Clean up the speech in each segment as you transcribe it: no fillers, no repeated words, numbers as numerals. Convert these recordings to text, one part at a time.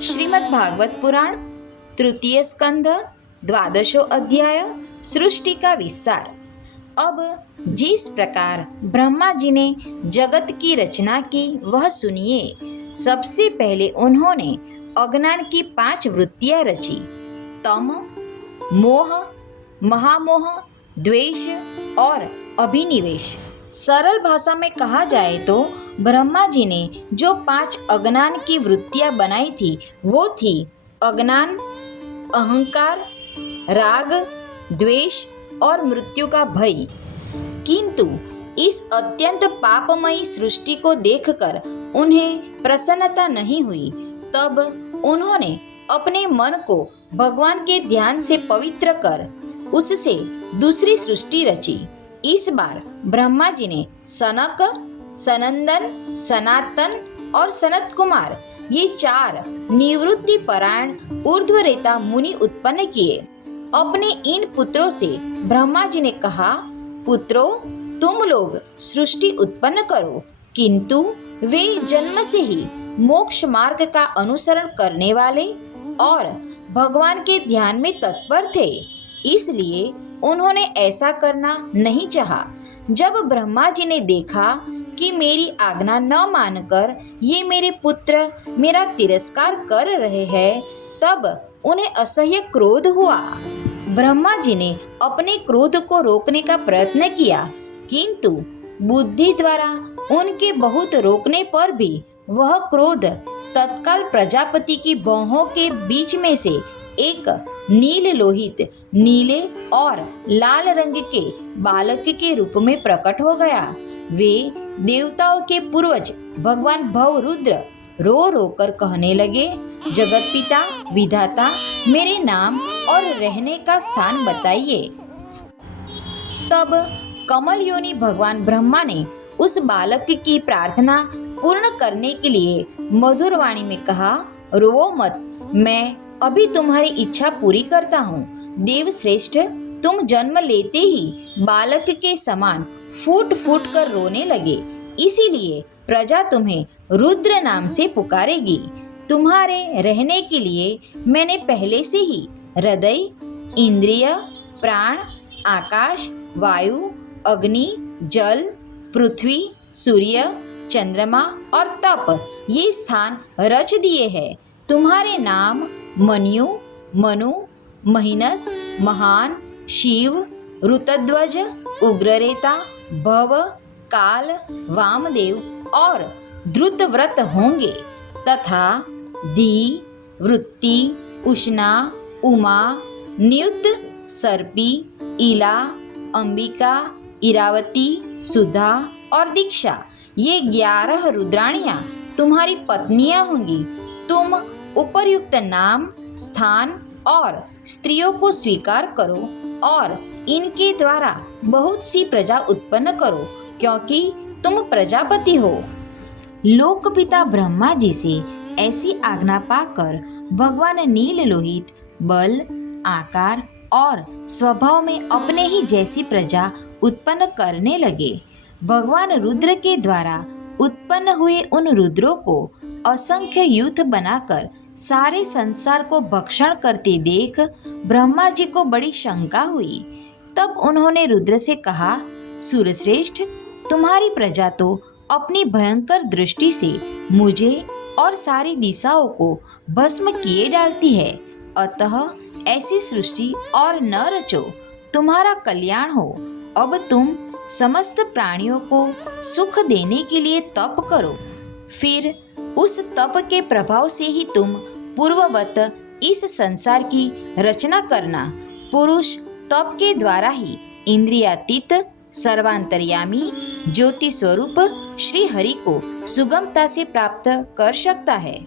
श्रीमद् भागवत पुराण तृतीय स्कंध 12वां अध्याय सृष्टि का विस्तार। अब जिस प्रकार ब्रह्मा जी ने जगत की रचना की वह सुनिए। सबसे पहले उन्होंने अज्ञान की 5 वृत्तियां रची। तम, मोह, महामोह, द्वेष और अभिनिवेश। सरल भाषा में कहा जाए तो ब्रह्मा जी ने जो 5 अज्ञान की वृत्तियां बनाई थी वो थी अज्ञान, अहंकार, राग, द्वेष और मृत्यु का भय। किंतु इस अत्यंत पापमयी सृष्टि को देखकर उन्हें प्रसन्नता नहीं हुई। तब उन्होंने अपने मन को भगवान के ध्यान से पवित्र कर उससे दूसरी सृष्टि रची। इस बार ब्रह्मा जी ने सनक, सनंदन, सनातन और सनत कुमार ये 4 निवृत्ति परायण ऊर्ध्वरेता मुनि उत्पन्न किए। अपने इन पुत्रों से ब्रह्मा जी ने कहा, पुत्रों, तुम लोग सृष्टि उत्पन्न करो। किंतु वे जन्म से ही मोक्ष मार्ग का अनुसरण करने वाले और भगवान के ध्यान में तत्पर थे, इसलिए उन्होंने ऐसा करना नहीं चाहा। जब ब्रह्मा जी ने देखा कि मेरी आज्ञा न मानकर ये मेरे पुत्र मेरा तिरस्कार कर रहे हैं, तब उन्हें असह्य क्रोध हुआ। ब्रह्मा जी ने अपने क्रोध को रोकने का प्रयत्न किया, किंतु बुद्धि द्वारा उनके बहुत रोकने पर भी वह क्रोध तत्काल प्रजापति की बाहों के बीच में से एक नील लोहित, नीले और लाल रंग के बालक के रूप में प्रकट हो गया। वे देवताओं के पूर्वज भगवान भवरुद्र रो रो कर कहने लगे, जगत पिता विधाता, मेरे नाम और रहने का स्थान बताइए। तब कमल योनि भगवान ब्रह्मा ने उस बालक की प्रार्थना पूर्ण करने के लिए मधुर वाणी में कहा, रोओ मत, मैं अभी तुम्हारी इच्छा पूरी करता हूँ। देव श्रेष्ठ, तुम जन्म लेते ही बालक के समान फूट फूट कर रोने लगे, इसीलिए प्रजा तुम्हें रुद्र नाम से पुकारेगी। तुम्हारे रहने के लिए मैंने पहले से ही हृदय, इंद्रिय, प्राण, आकाश, वायु, अग्नि, जल, पृथ्वी, सूर्य, चंद्रमा और तप ये स्थान रच दिए हैं। तुम्हारे नाम मन्यु, मनु, महिनस, महान, शिव, ऋतध्वज, उग्ररेता, भव, काल, वामदेव और द्रुतव्रत होंगे तथा धी, वृत्ति, उष्णा, उमा, नियुक्त, सर्पी, इला, अंबिका, इरावती, सुधा और दीक्षा ये 11 रुद्राणियां तुम्हारी पत्नियां होंगी। तुम उपर्युक्त नाम, स्थान और स्त्रियों को स्वीकार करो और इनके द्वारा बहुत सी प्रजा उत्पन्न करो, क्योंकि तुम प्रजापति हो। लोकपिता ब्रह्मा जी से ऐसी आज्ञा पाकर भगवान नील लोहित बल, आकार और स्वभाव में अपने ही जैसी प्रजा उत्पन्न करने लगे। भगवान रुद्र के द्वारा उत्पन्न हुए उन रुद्रों को असंख्य यूथ बनाकर सारे संसार को भक्षण करते देख ब्रह्मा जी को बड़ी शंका हुई। तब उन्होंने रुद्र से कहा, सूर्यश्रेष्ठ, तुम्हारी प्रजा तो अपनी भयंकर दृष्टि से मुझे और सारी दिशाओं को भस्म किए डालती है, अतः ऐसी सृष्टि और न रचो, तुम्हारा कल्याण हो। अब तुम समस्त प्राणियों को सुख देने के लिए तप करो, फिर उस तप के प्रभाव से ही तुम पूर्ववत इस संसार की रचना करना। पुरुष तप के द्वारा ही इंद्रियातीत, सर्वांतर्यामी, ज्योति स्वरूप श्री हरि को सुगमता से प्राप्त कर सकता है।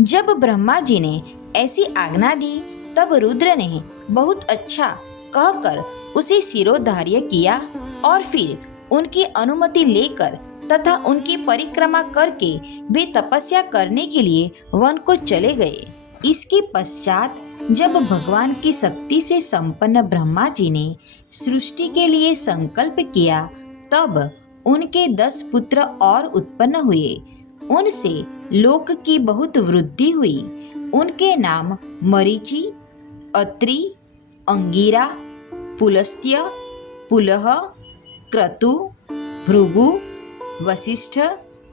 जब ब्रह्मा जी ने ऐसी आज्ञा दी, तब रुद्र ने बहुत अच्छा कहकर उसे शिरोधार्य किया और फिर उनकी अनुमति लेकर तथा उनकी परिक्रमा करके वे तपस्या करने के लिए वन को चले गए। इसके पश्चात जब भगवान की शक्ति से संपन्न ब्रह्मा जी ने सृष्टि के लिए संकल्प किया, तब उनके 10 पुत्र और उत्पन्न हुए। उनसे लोक की बहुत वृद्धि हुई। उनके नाम मरीचि, अत्रि, अंगिरा, पुलस्त्य, पुलह, क्रतु, भृगु, वशिष्ठ,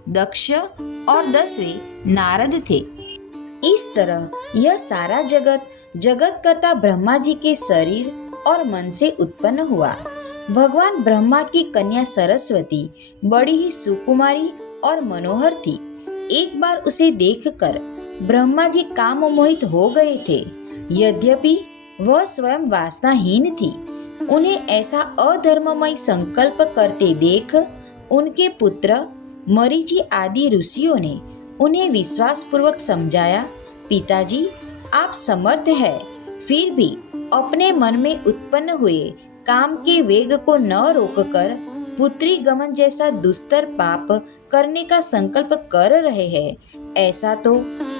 दक्ष और 10वें नारद थे। इस तरह यह सारा जगत करता ब्रह्मा जी के शरीर और मन से उत्पन्न हुआ। भगवान ब्रह्मा की कन्या सरस्वती बड़ी ही सुकुमारी और मनोहर थी। एक बार उसे देखकर ब्रह्मा जी काम मोहित हो गए थे। यद्यपि वह स्वयं वासनाहीन थी, उन्हें ऐसा अधर्ममय संकल्प करते देख उनके पुत्र मरीचि आदि ऋषियों ने उन्हें विश्वास पूर्वक समझाया, पिताजी आप समर्थ हैं, फिर भी अपने मन में उत्पन्न हुए काम के वेग को न रोककर पुत्री गमन जैसा दुस्तर पाप करने का संकल्प कर रहे हैं। ऐसा तो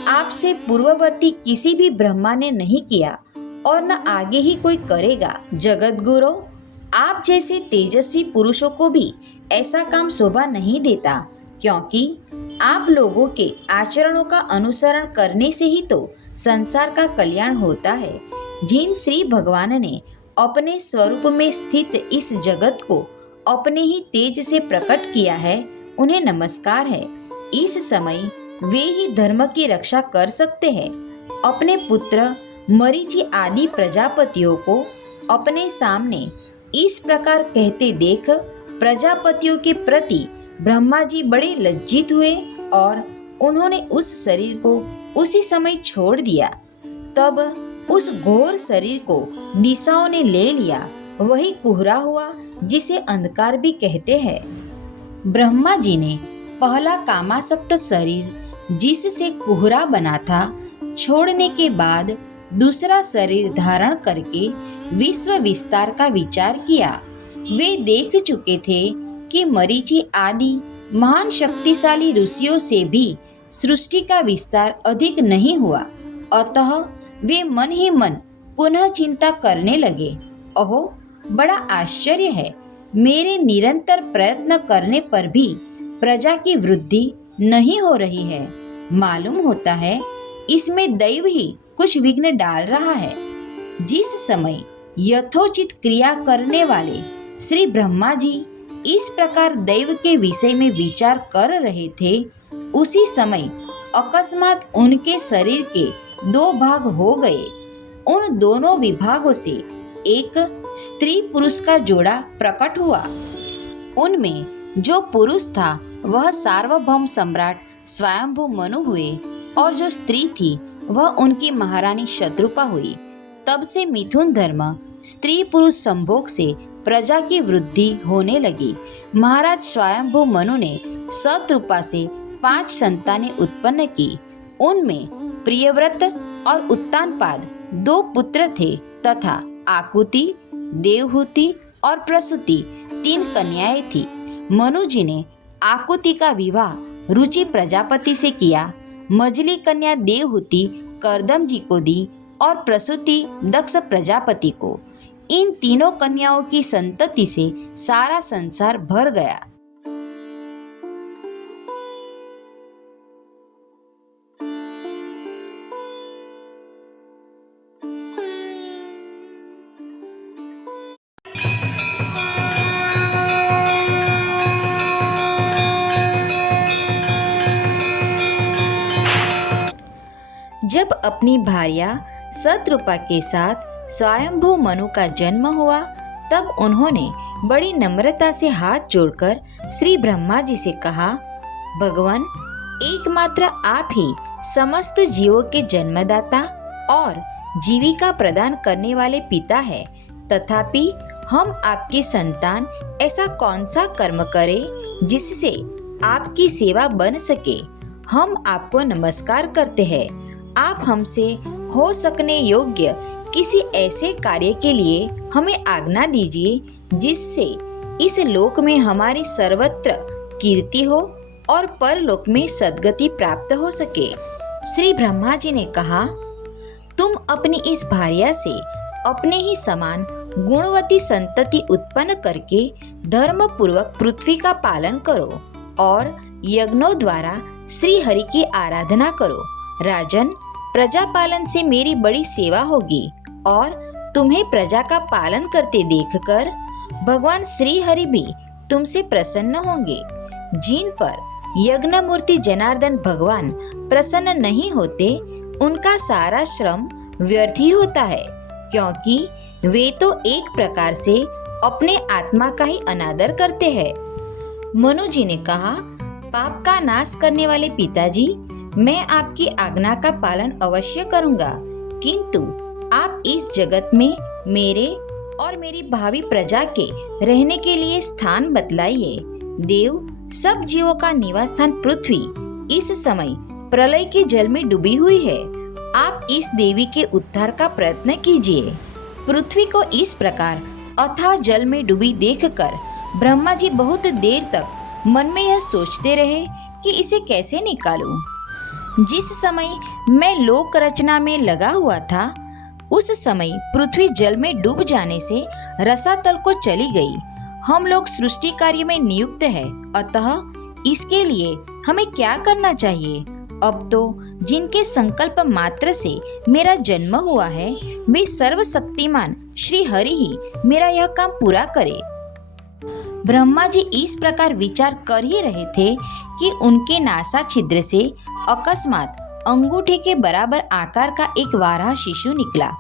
आपसे पूर्ववर्ती किसी भी ब्रह्मा ने नहीं किया और न आगे ही कोई करेगा। जगत गुरु, आप जैसे तेजस्वी पुरुषों को भी ऐसा काम शोभा नहीं देता, क्योंकि आप लोगों के आचरणों का अनुसरण करने से ही तो संसार का कल्याण होता है। जिन श्री भगवान ने अपने स्वरूप में स्थित इस जगत को अपने ही तेज से प्रकट किया है, उन्हें नमस्कार है। इस समय वे ही धर्म की रक्षा कर सकते हैं। अपने पुत्र मरीचि आदि प्रजापतियों को अपने सामने इस प्रकार कहते देख प्रजापतियों के प्रति ब्रह्मा जी बड़े लज्जित हुए और उन्होंने उस शरीर को उसी समय छोड़ दिया। तब उस घोर शरीर को दिशाओं ने ले लिया। वही कुहरा हुआ जिसे अंधकार भी कहते हैं। ब्रह्मा जी ने पहला कामासक्त शरीर जिससे कुहरा बना था छोड़ने के बाद दूसरा शरीर धारण करके विश्व विस्तार का विचार किया। वे देख चुके थे कि मरीचि आदि महान शक्तिशाली ऋषियों से भी सृष्टि का विस्तार अधिक नहीं हुआ। अतः वे मन ही मन पुनः चिंता करने लगे। अहो, बड़ा आश्चर्य है, मेरे निरंतर प्रयत्न करने पर भी प्रजा की वृद्धि नहीं हो रही है। मालूम होता है इसमें दैव ही कुछ विघ्न डाल रहा है। जिस समय यथोचित क्रिया करने वाले श्री ब्रह्मा जी इस प्रकार दैव के विषय में विचार कर रहे थे, उसी समय अकस्मात उनके शरीर के 2 भाग हो गए। उन दोनों विभागों से एक स्त्री पुरुष का जोड़ा प्रकट हुआ। उनमें जो पुरुष था वह सार्वभौम सम्राट स्वयंभू मनु हुए और जो स्त्री थी वह उनकी महारानी शत्रुपा हुई। तब से मिथुन धर्म स्त्री पुरुष संभोग से प्रजा की वृद्धि होने लगी। महाराज स्वयंभू मनु ने शत्रुपा से 5 संतानें उत्पन्न की। उनमें प्रियव्रत और उत्तानपाद 2 पुत्र थे तथा आकुति, देवहूति और प्रसूति 3 कन्याएं थी। मनु जी ने आकुति का विवाह रुचि प्रजापति से किया, मझली कन्या देवहूति कर्दम जी को दी और प्रसूति दक्ष प्रजापति को। इन तीनों कन्याओं की संतति से सारा संसार भर गया। जब अपनी भार्या शत्रुपा के साथ स्वयंभू मनु का जन्म हुआ, तब उन्होंने बड़ी नम्रता से हाथ जोड़कर श्री ब्रह्मा जी से कहा, भगवान, एकमात्र आप ही समस्त जीवों के जन्मदाता और जीविका प्रदान करने वाले पिता है। तथापि हम आपके संतान ऐसा कौन सा कर्म करें जिससे आपकी सेवा बन सके। हम आपको नमस्कार करते हैं। आप हमसे हो सकने योग्य किसी ऐसे कार्य के लिए हमें आज्ञा दीजिए जिससे इस लोक में हमारी सर्वत्र कीर्ति हो और परलोक में सद्गति प्राप्त हो सके। श्री ब्रह्मा जी ने कहा, तुम अपनी इस भार्या से अपने ही समान गुणवती संतति उत्पन्न करके धर्म पूर्वक पृथ्वी का पालन करो और यज्ञों द्वारा श्री हरि की आराधना करो। राजन, प्रजापालन से मेरी बड़ी सेवा होगी और तुम्हें प्रजा का पालन करते देखकर भगवान श्री हरि भी तुमसे प्रसन्न होंगे। जिन पर यज्ञ मूर्ति जनार्दन भगवान प्रसन्न नहीं होते, उनका सारा श्रम व्यर्थ ही होता है, क्योंकि वे तो एक प्रकार से अपने आत्मा का ही अनादर करते हैं। मनु जी ने कहा, पाप का नाश करने वाले पिताजी, मैं आपकी आज्ञा का पालन अवश्य करूंगा, किंतु आप इस जगत में मेरे और मेरी भावी प्रजा के रहने के लिए स्थान बतलाइए। देव, सब जीवों का निवास स्थान पृथ्वी इस समय प्रलय के जल में डूबी हुई है। आप इस देवी के उद्धार का प्रयत्न कीजिए। पृथ्वी को इस प्रकार अथाह जल में डूबी देखकर ब्रह्मा जी बहुत देर तक मन में यह सोचते रहे कि इसे कैसे निकालूं। जिस समय मैं लोक रचना में लगा हुआ था, उस समय पृथ्वी जल में डूब जाने से रसातल को चली गई। हम लोग सृष्टि कार्य में नियुक्त है, अतः इसके लिए हमें क्या करना चाहिए? अब तो जिनके संकल्प मात्र से मेरा जन्म हुआ है, वे सर्वशक्तिमान श्री हरि ही मेरा यह काम पूरा करे। ब्रह्मा जी इस प्रकार विचार कर ही रहे थे कि उनके नासा छिद्र से अकस्मात अंगूठे के बराबर आकार का एक वाराह शिशु निकला।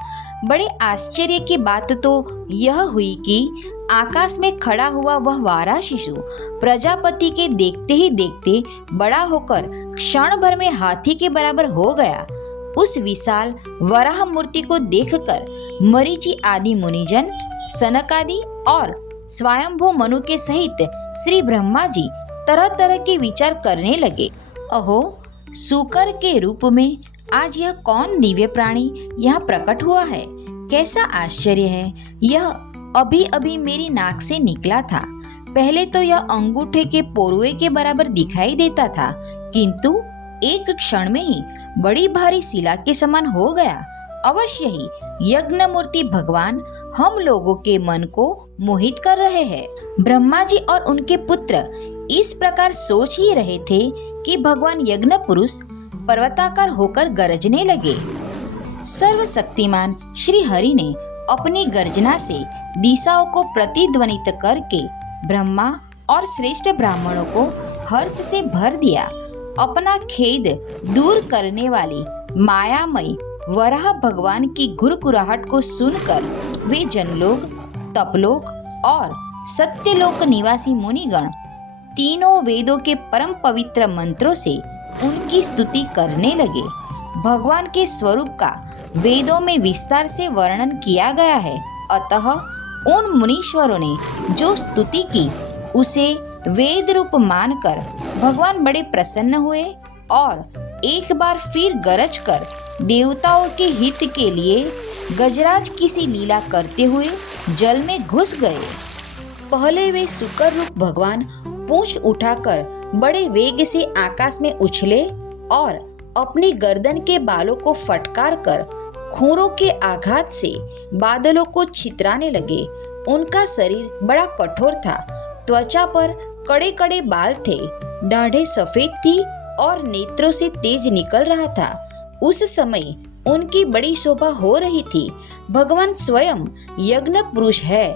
बड़े आश्चर्य की बात तो यह हुई कि आकाश में खड़ा हुआ वह वाराह शिशु प्रजापति के देखते ही देखते बड़ा होकर क्षण भर में हाथी के बराबर हो गया। उस विशाल वराह मूर्ति को देखकर मरीचि आदि मुनिजन, सनक आदि और स्वयंभू मनु के सहित श्री ब्रह्मा जी तरह तरह के विचार करने लगे। अहो, सूकर के रूप में आज यह कौन दिव्य प्राणी यहाँ प्रकट हुआ है? कैसा आश्चर्य है! यह अभी अभी मेरी नाक से निकला था। पहले तो यह अंगूठे के पोरुए के बराबर दिखाई देता था, किंतु एक क्षण में ही बड़ी भारी शिला के समान हो गया। अवश्य ही यज्ञ मूर्ति भगवान हम लोगों के मन को मोहित कर रहे हैं। ब्रह्मा जी और उनके पुत्र इस प्रकार सोच ही रहे थे कि भगवान यज्ञ पुरुष पर्वताकार होकर गरजने लगे। सर्वशक्तिमान श्री हरि ने अपनी गर्जना से दिशाओं को प्रतिध्वनित करके ब्रह्मा और श्रेष्ठ ब्राह्मणों को हर्ष से भर दिया। अपना खेद दूर करने वाली मायामयी वराह भगवान की घुरघुराहट को सुनकर वे जनलोक, तपलोक और सत्यलोक निवासी मुनिगण तीनों वेदों के परम पवित्र मंत्रों से उनकी स्तुति करने लगे। भगवान के स्वरूप का वेदों में विस्तार से वर्णन किया गया है, अतः उन मुनीश्वरों ने जो स्तुति की उसे वेद रूप मानकर भगवान बड़े प्रसन्न हुए और एक बार फिर गरज कर देवताओं के हित के लिए गजराज की सी लीला करते हुए जल में घुस गए। पहले वे सुकर रूप भगवान पूंछ उठाकर बड़े वेग से आकाश में उछले और अपनी गर्दन के बालों को फटकार कर खूरों के आघात से बादलों को छितराने लगे। उनका शरीर बड़ा कठोर था, त्वचा पर कड़े कड़े बाल थे, दाढ़ें सफेद थी और नेत्रों से तेज निकल रहा था। उस समय उनकी बड़ी शोभा हो रही थी। भगवान स्वयं यज्ञ पुरुष है,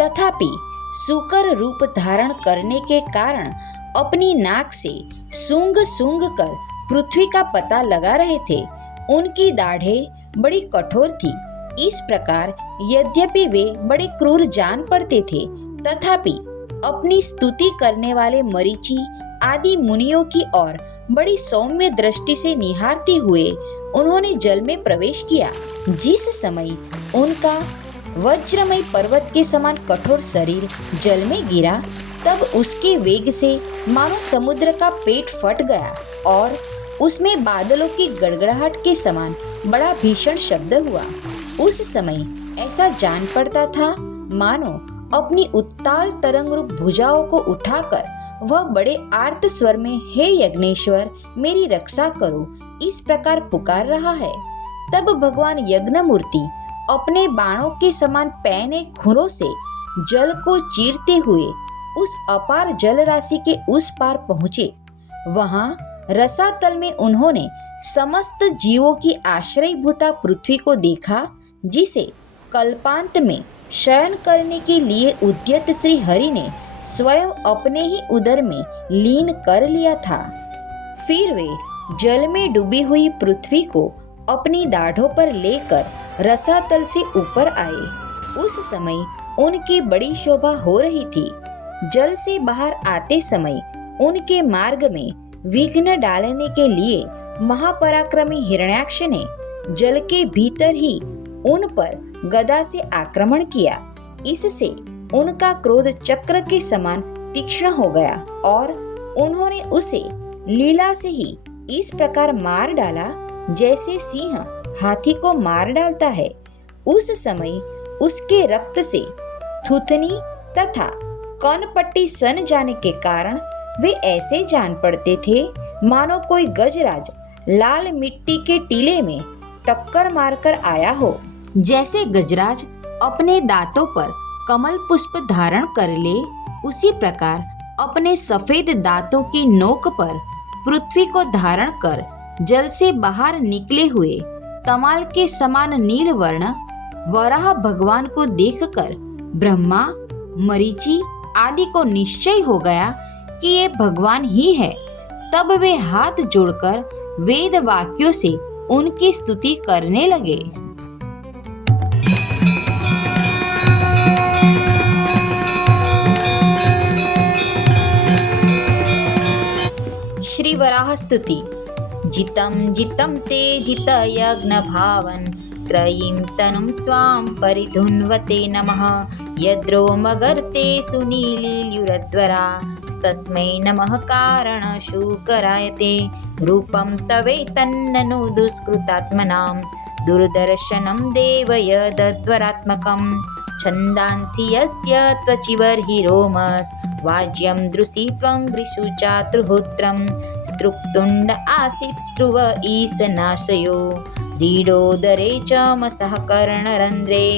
तथापि सुकर रूप धारण करने के कारण अपनी नाक से सूंघ सूंघ कर पृथ्वी का पता लगा रहे थे। उनकी दाढ़ें बड़ी कठोर थी। इस प्रकार यद्यपि वे बड़े क्रूर जान पड़ते थे, तथापि अपनी स्तुति करने वाले मरीचि आदि मुनियों की ओर बड़ी सौम्य दृष्टि से निहारते हुए उन्होंने जल में प्रवेश किया। जिस समय उनका वज्रमय पर्वत के समान कठोर शरीर जल में गिरा, तब उसके वेग से मानो समुद्र का पेट फट गया और उसमें बादलों की गड़गड़ाहट के समान बड़ा भीषण शब्द हुआ। उस समय ऐसा जान पड़ता था मानो अपनी उत्ताल तरंग रूप भुजाओं को उठाकर वह बड़े आर्त स्वर में हे यज्ञेश्वर मेरी रक्षा करो इस प्रकार पुकार रहा है। तब भगवान यज्ञ मूर्ति अपने बाणों के समान पैने खुरों से जल को चीरते हुए उस अपार जल राशि के उस पार पहुँचे। वहाँ रसातल में उन्होंने समस्त जीवों की आश्रयभूता पृथ्वी को देखा, जिसे कल्पांत में शयन करने के लिए उद्यत श्री हरि ने स्वयं अपने ही उदर में लीन कर लिया था। फिर वे जल में डूबी हुई पृथ्वी को अपनी दाढ़ों पर लेकर रसातल से ऊपर आए। उस समय उनकी बड़ी शोभा हो रही थी। जल से बाहर आते समय उनके मार्ग में विघ्न डालने के लिए महापराक्रमी हिरण्याक्ष ने जल के भीतर ही उन पर गदा से आक्रमण किया। इससे उनका क्रोध चक्र के समान तीक्ष्ण हो गया और उन्होंने उसे लीला से ही इस प्रकार मार डाला जैसे सिंह हाथी को मार डालता है। उस समय उसके रक्त से थूथनी तथा कनपट्टी सन जाने के कारण वे ऐसे जान पड़ते थे मानो कोई गजराज लाल मिट्टी के टीले में टक्कर मारकर आया हो। जैसे गजराज अपने दांतों पर कमल पुष्प धारण कर ले, उसी प्रकार अपने सफेद दांतों की नोक पर पृथ्वी को धारण कर जल से बाहर निकले हुए तमाल के समान नील वर्ण वराह भगवान को देखकर ब्रह्मा, मरीचि आदि को निश्चय हो गया कि ये भगवान ही है। तब वे हाथ जोड़कर वेद वाक्यों से उनकी स्तुति करने लगे। श्री वराह स्तुति। जितं जितं ते जित यज्ञ भावन त्रयीं तनुं स्वां परिधुन्वते नमः। यद्रोमगर्ते सुनीलील्युरध्वरा तस्मै नमः कारण शूकरायते। रूपं तवेतन्ननु दुष्कृतात्मनां दुर्दर्शनं देव यदध्वरात्मकं। छन्दांसि यस्य त्वचिवर्हि रोमस् वाज्यं दृशि त्वं गृषु चातुर्होत्रं। स्त्रुक्तुण्ड आसीत् स्त्रुव ईशनाशयो रीडोदरे च मसः कर्णरन्ध्रे।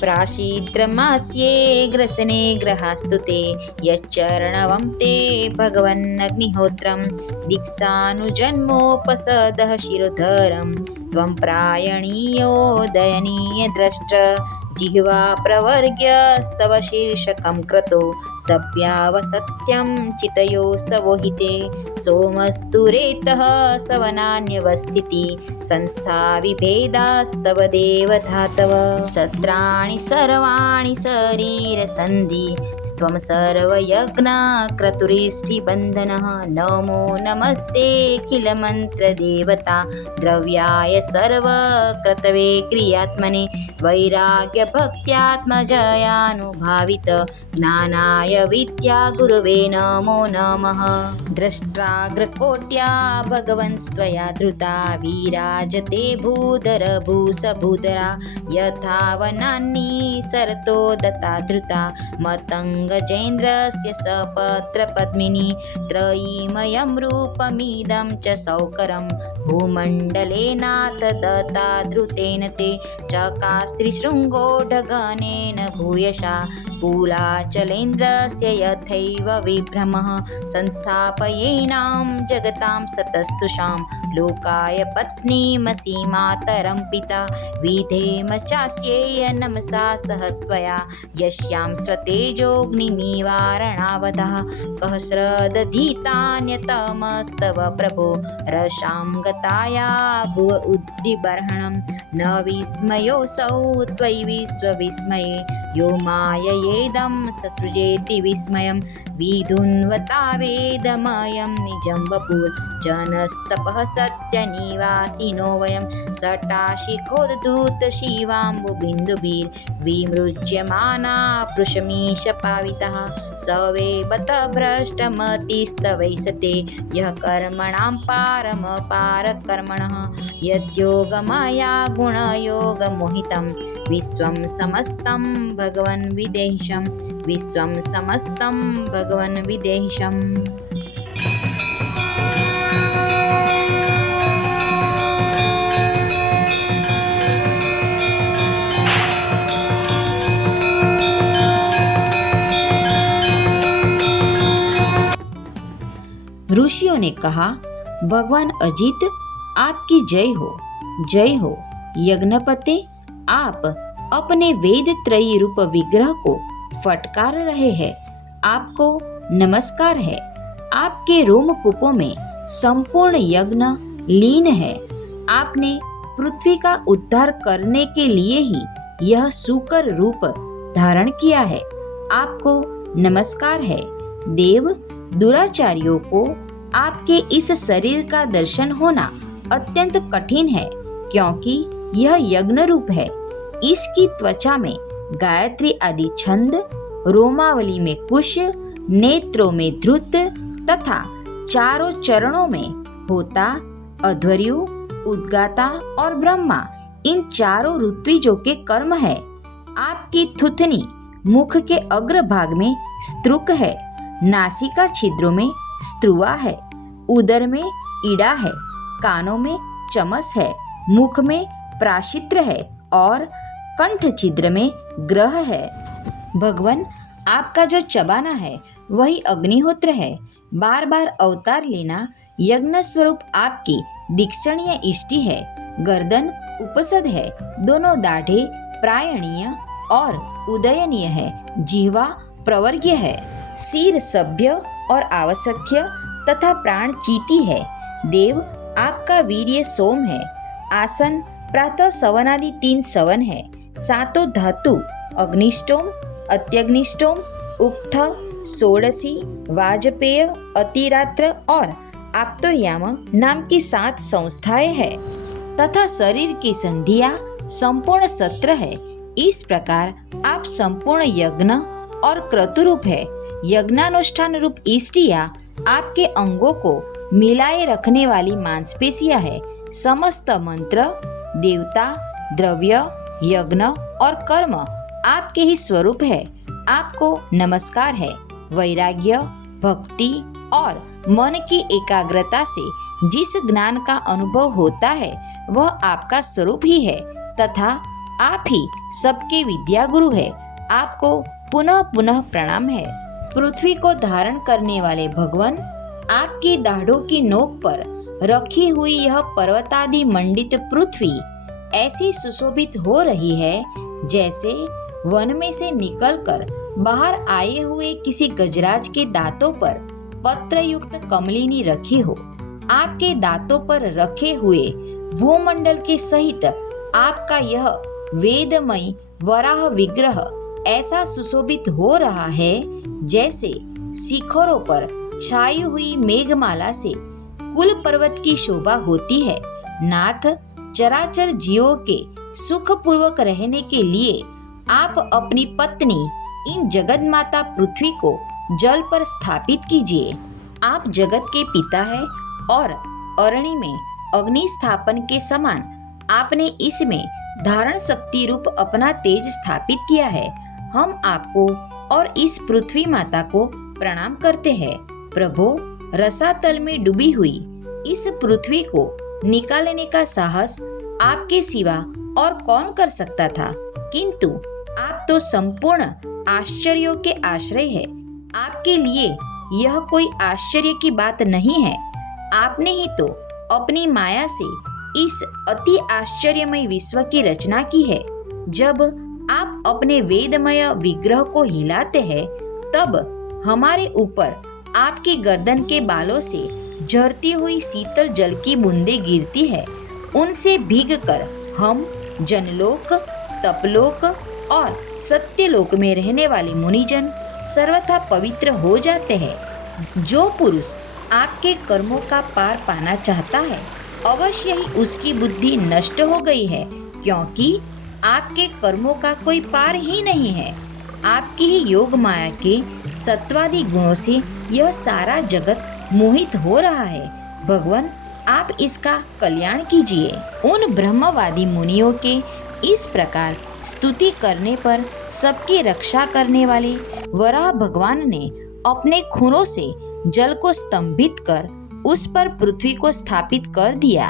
प्राशीत्रमास्ये ग्रसने ग्रहास्तुते यच्चरणवं ते भगवन्नग्निहोत्रं। दीक्षानुजन्मोपसदः शिरोधरं त्वं प्रायणीयो दयनीयद्रष्ट। जिह्वा प्रवर्ग्यस्तव शीर्षकं क्रतो सभ्यावसत्यं चितयो सवोहिते। सोमस्तु रेतः सवनान्यवस्थिति संस्था विभेदास्तव देवधातव। सत्राणि सर्वाणि शरीरसन्धि त्वं सर्वयज्ञक्रतुरिष्टिबन्धनः। नमो नमस्ते किलमन्त्रदेवता द्रव्याय सर्वक्रतवे क्रियात्मने। वैराग्यभक्त्यात्मजयानुभावित ज्ञानाय विद्या गुरवे नमो नमः। द्रष्टाग्रकोट्या भगवन्स्त्वया धृता विराजते भूधर भूषभूधरा। यथा वनान्नी सरतो दत्ता धृता मतङ्गजेन्द्रस्य सपत्रपद्मिनी। त्रयीमयं रूपमिदं च सौकरं भूमण्डलेनाथ दत्ता धृतेन ते। चकास्त्रिशृङ्गोढगणेन भूयशा कुलाचलेन्द्रस्य यथैव विभ्रमः। संस्थापयेनां जगतां सतस्तुषां लोकाय पत्नीमसि मातरं पिता। विधेम चास्यै नमसा सह त्वया यस्यां स्वतेजोऽग्निनिवारणावतः। कः श्रदधीतान्यतमस्तव प्रभो रसां गताया भुव उद्दिबर्हणं। न विस्मयोऽसौ त्वयि विश्वविस्मये यो माययेदं ससृजेति विस्मयं। विधुन्वता वेदमयं निजं वपुर् जनस्तपः सत्यनिवासिनो वयं। सटाशिखोद्धूत शिवाम्बुबिन्दुभिर्विमृज्यमाना पृशमीशपावितः। सवेबत भ्रष्टमतिस्तवैसते यः कर्मणां पारमपारकर्मणः। यद्योगमाया गुणयोगमोहितं विश्वं समस्तं भगवन् विदेहिशं। विश्वं समस्तं भगवन् विदेहिशम्। ऋषियों ने कहा, भगवान अजित, आपकी जय हो। यज्ञपते, आप अपने वेद त्रयी रूप विग्रह को फटकार रहे हैं, आपको नमस्कार है। आपके रोमकूपों में संपूर्ण यज्ञ लीन है। आपने पृथ्वी का उद्धार करने के लिए ही यह सूकर रूप धारण किया है, आपको नमस्कार है। देव, दुराचारियों को आपके इस शरीर का दर्शन होना अत्यंत कठिन है, क्योंकि यह यज्ञ रूप है। इसकी त्वचा में गायत्री आदि छंद, रोमावली में कुश, नेत्रों में धृत तथा चारों चरणों में होता, अध्वर्यु, उद्गाता और ब्रह्मा, इन चारों ऋत्विजों के कर्म है। आपकी थुथनी मुख के अग्रभाग में स्त्रुक है, नासिका छिद्रों में स्त्रुवा है, उदर में ईड़ा है, कानों में चमस है, मुख में प्राशित्र है और कंठ छिद्र में ग्रह है। भगवान, आपका जो चबाना है वही अग्निहोत्र है। बार बार अवतार लेना यज्ञ स्वरूप आपकी दीक्षणीय इष्टि है। गर्दन उपसद है, दोनों दाढ़े प्रायणीय और उदयनीय है, जिह्वा प्रवर्ग्य है, सिर सभ्य और आवसथ्य तथा प्राण चीती है। देव, आपका वीर्य सोम है। आसन प्रातः सवनादि 3 सवन है। सातों धातु अग्निष्टोम, अत्यग्निष्टोम, उक्थ, षोडशी, वाजपेय, अतिरात्र और आप्तोर्याम नाम की 7 संस्थाएं है तथा शरीर की संधियां संपूर्ण सत्र है। इस प्रकार आप संपूर्ण यज्ञ और क्रतुरूप है। यज्ञानुष्ठान रूप इष्टिया आपके अंगों को मिलाए रखने वाली मांसपेशियां है। समस्त मंत्र, देवता, द्रव्य, यज्ञ और कर्म आपके ही स्वरूप है, आपको नमस्कार है। वैराग्य, भक्ति और मन की एकाग्रता से जिस ज्ञान का अनुभव होता है वह आपका स्वरूप ही है तथा आप ही सबके विद्या गुरु है। आपको पुनः पुनः प्रणाम है। पृथ्वी को धारण करने वाले भगवान, आपकी दाढ़ों की नोक पर रखी हुई यह पर्वतादि मंडित पृथ्वी ऐसी सुशोभित हो रही है जैसे वन में से निकलकर बाहर आए हुए किसी गजराज के दांतों पर पत्र युक्त कमलिनी रखी हो। आपके दांतों पर रखे हुए भूमंडल के सहित आपका यह वेदमय वराह विग्रह ऐसा सुशोभित हो रहा है जैसे शिखरों पर छाई हुई मेघमाला से कुल पर्वत की शोभा होती है। नाथ, चराचर जीवों के सुखपूर्वक रहने के लिए आप अपनी पत्नी इन जगत माता पृथ्वी को जल पर स्थापित कीजिए। आप जगत के पिता है और अरणि में अग्नि स्थापन के समान आपने इसमें धारण शक्ति रूप अपना तेज स्थापित किया है। हम आपको और इस पृथ्वी माता को प्रणाम करते हैं। प्रभो, रसातल में डूबी हुई इस पृथ्वी को निकालने का साहस आपके सिवा और कौन कर सकता था, किंतु आप तो संपूर्ण आश्चर्यों के आश्रय है। आपके लिए यह कोई आश्चर्य की बात नहीं है। आपने ही तो अपनी माया से इस अति आश्चर्यमय विश्व की रचना की है। जब आप अपने वेदमय विग्रह को हिलाते हैं तब हमारे ऊपर आपकी गर्दन के बालों से झरती हुई शीतल जल की बूंदें गिरती है। उनसे भीगकर हम जनलोक, तपलोक और सत्यलोक में रहने वाले मुनिजन सर्वथा पवित्र हो जाते हैं। जो पुरुष आपके कर्मों का पार पाना चाहता है अवश्य ही उसकी बुद्धि नष्ट हो गई है, क्योंकि आपके कर्मों का कोई पार ही नहीं है। आपकी ही योग माया के सत्वादि गुणों से यह सारा जगत मोहित हो रहा है। भगवान, आप इसका कल्याण कीजिए। उन ब्रह्मवादी मुनियों के इस प्रकार स्तुति करने पर सबकी रक्षा करने वाले वराह भगवान ने अपने खुरों से जल को स्तंभित कर उस पर पृथ्वी को स्थापित कर दिया।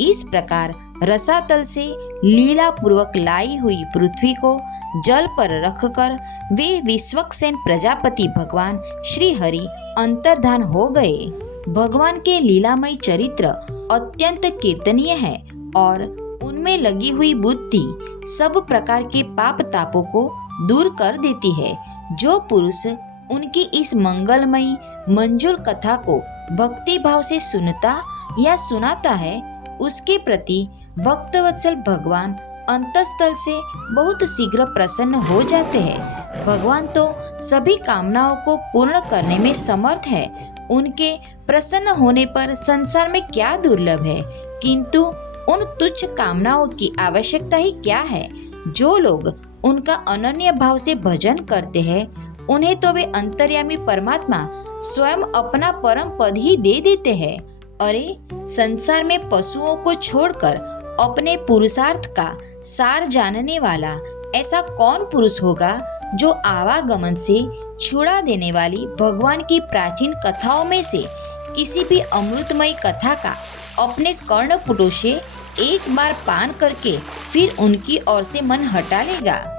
इस प्रकार रसातल से लीला पूर्वक लाई हुई पृथ्वी को जल पर रखकर वे विश्वक्सेन प्रजापति भगवान श्री हरि अंतर्धान हो गए। भगवान के लीलामय चरित्र अत्यंत कीर्तनीय है और उनमें लगी हुई बुद्धि सब प्रकार के पाप तापों को दूर कर देती है। जो पुरुष उनकी इस मंगलमयी मंजूर कथा को भक्ति भाव से सुनता या सुनाता है, उसके प्रति भक्तवत्सल भगवान अंतःस्थल से बहुत शीघ्र प्रसन्न हो जाते हैं। भगवान तो सभी कामनाओं को पूर्ण करने में समर्थ है। उनके प्रसन्न होने पर संसार में क्या दुर्लभ है, किंतु उन तुच्छ कामनाओं की आवश्यकता ही क्या है। जो लोग उनका अनन्य भाव से भजन करते हैं, उन्हें तो वे अंतर्यामी परमात्मा स्वयं अपना परम पद ही दे देते हैं। अरे, संसार में पशुओं को छोड़कर अपने पुरुषार्थ का सार जानने वाला ऐसा कौन पुरुष होगा जो आवागमन से छुड़ा देने वाली भगवान की प्राचीन कथाओं में से किसी भी अमृतमयी कथा का अपने कर्णपुटों से एक बार पान करके फिर उनकी ओर से मन हटा लेगा।